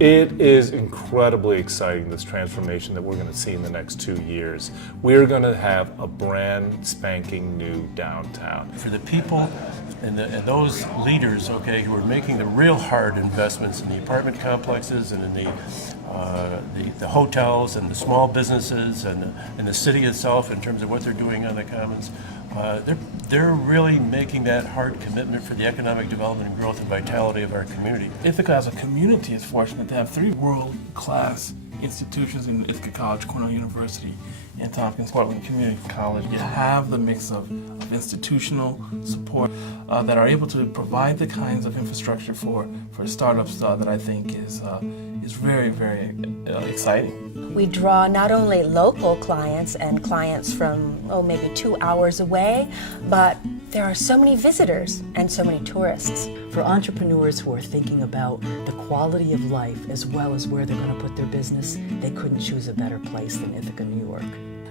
It is incredibly exciting, this transformation that we're going to see in the next 2 years. We're going to have a brand spanking new downtown. For the people and those leaders, okay, who are making the real hard investments in the apartment complexes and in the hotels and the small businesses and the city itself in terms of what they're doing on the Commons, they're really making that hard commitment for the economic development and growth and vitality of our community. Ithaca as a community is fortunate to have 3 world-class institutions in Ithaca College, Cornell University, and Tompkins Portland Community College. You have the mix of institutional support that are able to provide the kinds of infrastructure for startups that I think is very, very exciting. We draw not only local clients and clients from, maybe 2 hours away, but there are so many visitors and so many tourists. For entrepreneurs who are thinking about the quality of life as well as where they're going to put their business, they couldn't choose a better place than Ithaca, New York.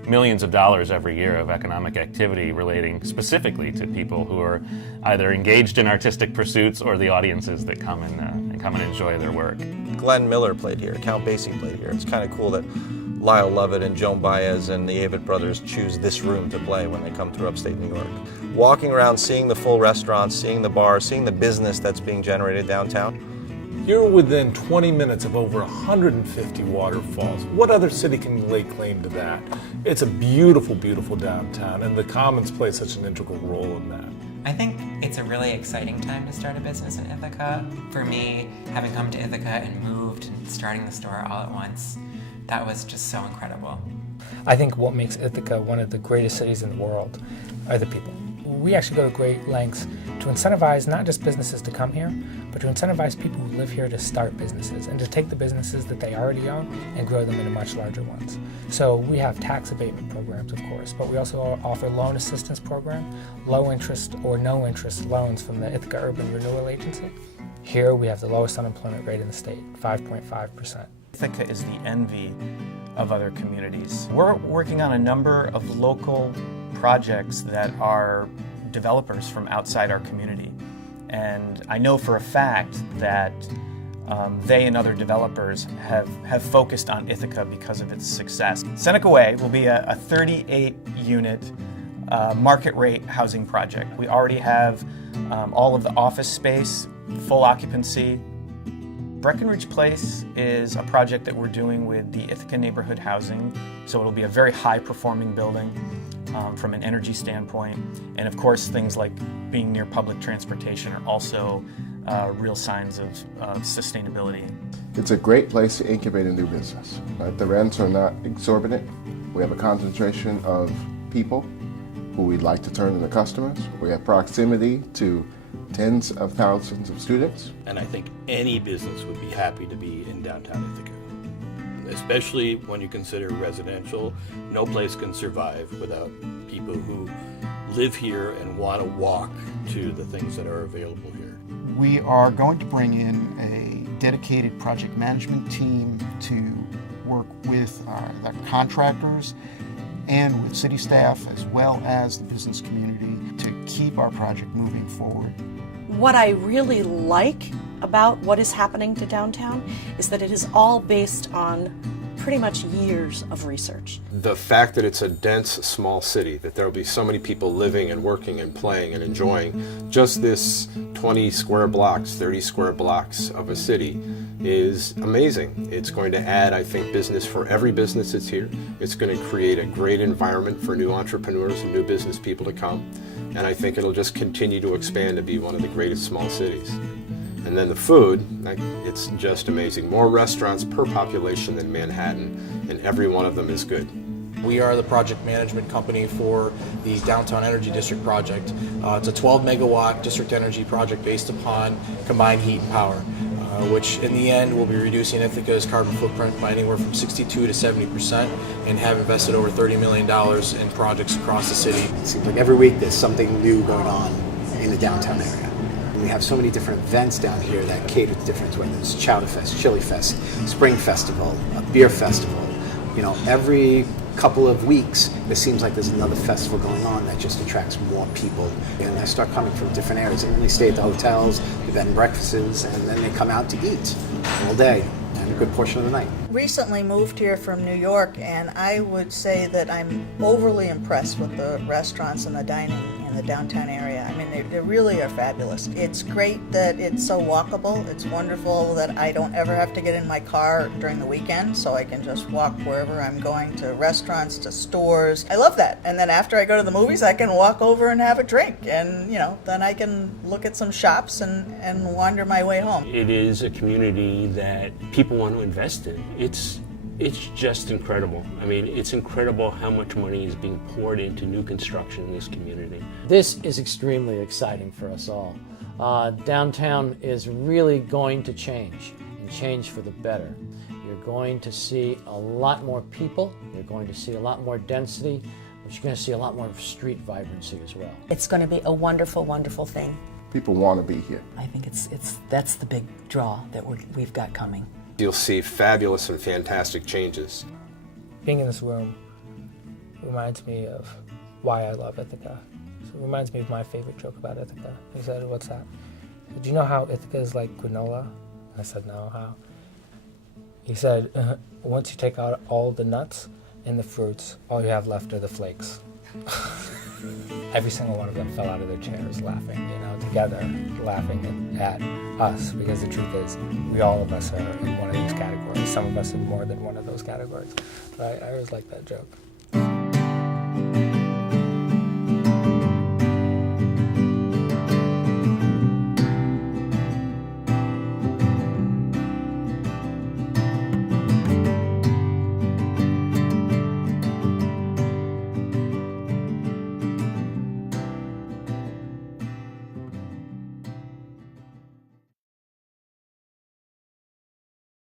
Millions of dollars every year of economic activity relating specifically to people who are either engaged in artistic pursuits or the audiences that come and enjoy their work. Glenn Miller played here, Count Basie played here. It's kind of cool that Lyle Lovett and Joan Baez and the Avett brothers choose this room to play when they come through upstate New York. Walking around, seeing the full restaurants, seeing the bars, seeing the business that's being generated downtown. You're within 20 minutes of over 150 waterfalls. What other city can lay claim to that? It's a beautiful, beautiful downtown, and the Commons play such an integral role in that. I think it's a really exciting time to start a business in Ithaca. For me, having come to Ithaca and moved and starting the store all at once, that was just so incredible. I think what makes Ithaca one of the greatest cities in the world are the people. We actually go to great lengths to incentivize not just businesses to come here, but to incentivize people who live here to start businesses and to take the businesses that they already own and grow them into much larger ones. So we have tax abatement programs, of course, but we also offer loan assistance program, low interest or no interest loans from the Ithaca Urban Renewal Agency. Here we have the lowest unemployment rate in the state, 5.5%. Ithaca is the envy of other communities. We're working on a number of local projects that are developers from outside our community. And I know for a fact that they and other developers have focused on Ithaca because of its success. Seneca Way will be a 38-unit market rate housing project. We already have all of the office space, full occupancy. Breckenridge Place is a project that we're doing with the Ithaca Neighborhood Housing, so it'll be a very high-performing building from an energy standpoint. And of course, things like being near public transportation are also real signs of sustainability. It's a great place to incubate a new business. The rents are not exorbitant. We have a concentration of people who we'd like to turn into customers. We have proximity to tens of thousands of students. And I think any business would be happy to be in downtown Ithaca, especially when you consider residential. No place can survive without people who live here and want to walk to the things that are available here. We are going to bring in a dedicated project management team to work with the contractors and with city staff as well as the business community to keep our project moving forward. What I really like about what is happening to downtown is that it is all based on pretty much years of research. The fact that it's a dense, small city, that there will be so many people living and working and playing and enjoying just this 20 square blocks, 30 square blocks of a city is amazing. It's going to add, I think, business for every business that's here. It's going to create a great environment for new entrepreneurs and new business people to come. And I think it'll just continue to expand to be one of the greatest small cities. And then the food, it's just amazing. More restaurants per population than Manhattan, and every one of them is good. We are the project management company for the Downtown Energy District project. It's a 12 megawatt district energy project based upon combined heat and power, which in the end will be reducing Ithaca's carbon footprint by anywhere from 62 to 70% and have invested over $30 million in projects across the city. It seems like every week there's something new going on in the downtown area. We have so many different events down here that cater to different, whether it's Chowder Fest, Chili Fest, Spring Festival, a beer festival. You know, every couple of weeks, it seems like there's another festival going on that just attracts more people. And they start coming from different areas. And then they stay at the hotels, the bed and breakfasts, and then they come out to eat all day. And a good portion of the night. Recently moved here from New York, and I would say that I'm overly impressed with the restaurants and the dining in the downtown area. I mean, they really are fabulous. It's great that it's so walkable. It's wonderful that I don't ever have to get in my car during the weekend, so I can just walk wherever I'm going, to restaurants, to stores. I love that. And then after I go to the movies, I can walk over and have a drink, and then I can look at some shops and wander my way home. It is a community that people want to invest in. It's just incredible. I mean, it's incredible how much money is being poured into new construction in this community. This is extremely exciting for us all. Downtown is really going to change, and change for the better. You're going to see a lot more people, you're going to see a lot more density, but you're going to see a lot more street vibrancy as well. It's going to be a wonderful, wonderful thing. People want to be here. I think that's the big draw that we've got coming. You'll see fabulous and fantastic changes. Being in this room reminds me of why I love Ithaca. So it reminds me of my favorite joke about Ithaca. He said, "What's that?" I said, "Do you know how Ithaca is like granola?" I said, "No, how?" He said, "Once you take out all the nuts and the fruits, all you have left are the flakes." Every single one of them fell out of their chairs laughing, together, laughing at us, because the truth is, all of us are in one of these categories. Some of us in more than one of those categories. But I always like that joke.